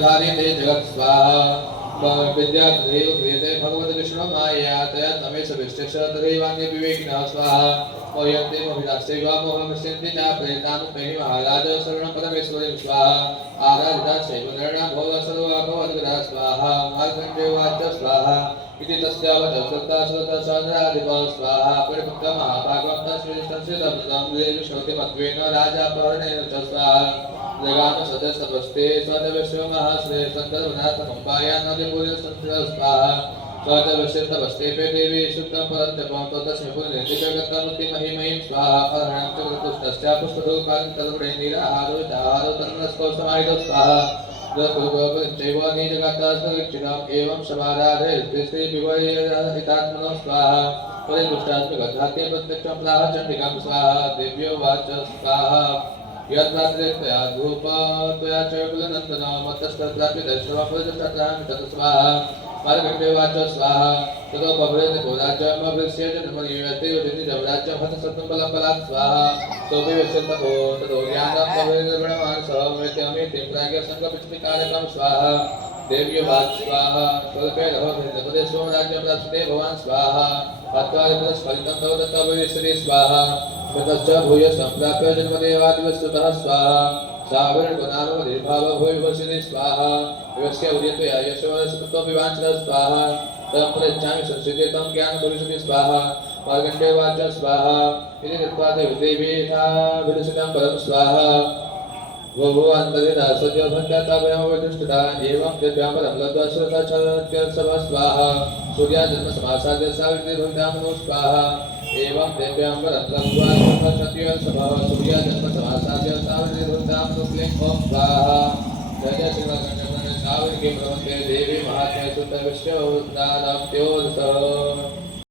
धारिते जगत् स्वाहा विद्या तथैव क्रियते भगवद् विष्णु माया तया तमेष विष्टेश तथैवान्ये विवेकिनः स्वाहा मोह्यन्ते मोहितास्ते मोहमस्यन्ति च प्रेतानुपैहि महाराज शरणं परमेश्वरीं स्वाहा आराधिता चैव नृणां भोग सर्वा भवद्ग्रह स्वाहा मार्कण्डेयवाच स्वाहा इति तस्यावत् श्रुता श्रुता चन्द्राधिपः स्वाहा परिभक्तमहाभागवतः श्रीष्ठं विष्णुतिमत्वेन राजापहरणेन च स्वाहा जगाम सदस्यवस्ते स्वतविश्वमहाश्रे सन्तर्वनाथमम्बायानदिपुरी संस्कृत स्वाहा स्वतविश्वतवस्ते पे देवी सुक्तं परन्तपं तस्मै पुण्यनिर्दिशगतमति महिमहीं स्वाहा अर्हणं च कृतुष्टस्य पुष्पदोकालं तदुपरि निराहारो दाहारो तन्मनस्को समाहितो स्वाहा जगत्पुरुषैव निजगतास्तविक्षितम् एवं समाराधे स्त्री विवहितात्मनो स्वाहा परिदुष्टात्मकघाते प्रत्यक्षं प्राह चण्डिकां स्वाहा देव्यो वाच स्वाहा यद्रात्रे त्वया धूपा त्वया च कुलनन्दना मत्तस्तत्रापि दर्शनमपरिदुष्टत्रामि तत् स्वाहा मार्कण्डेयवाच स्वाहा ततो बभ्रेण भोराज्यमभृश्य जन्मनियते उदितं राज्यं हतसत्तं बलं बलात् स्वाहा सोऽपि विश्यन्तभो ततो ज्ञानं बभ्रेण निर्गुणवान् सौम्यत्यमितिं प्राज्ञसङ्गपिष्टिकारकं स्वाहा देव्यवाच स्वाहा स्वल्पे रभोभिर्नपदे सोमराज्यं प्राप्स्यते भवान् स्वाहा अत्वादिपदस्फलितं तव दत्तभविष्यति स्वाहा ततश्च भूय सम्प्राप्य जन्मदेवादिवस्तुतः स्वाहा साविर्गुणानुमतिर्भावभूयभविष्यति स्वाहा विवस्य उदयते यशोरसुतोऽपि वाञ्छितः स्वाहा तं प्रयच्छामि संस्कृते तं ज्ञानं भविष्यति स्वाहा मार्कण्डेयवाच स्वाहा इति कृत्वा देवीथा विदुषितं परं स्वाहा भुवन्तरिता सद्योभञ्जाताभयमवतिष्ठिता एवं दिव्यां परं लब्ध्वा श्रुतचर्यसभा स्वाहा सूर्याजन्मसमासाद्य सावित्रीभवितामनो स्वाहा एवं दिव्यां परं लब्ध्वा श्रुतचर्यसभा सूर्याजन्मसमासाद्य सावित्रीभवितामनो ॐ स्वाहा जय श्रीमद् सावित्री प्रवन्दे देवी महात्म्ये सुतविश्वोत्तानां त्योदसः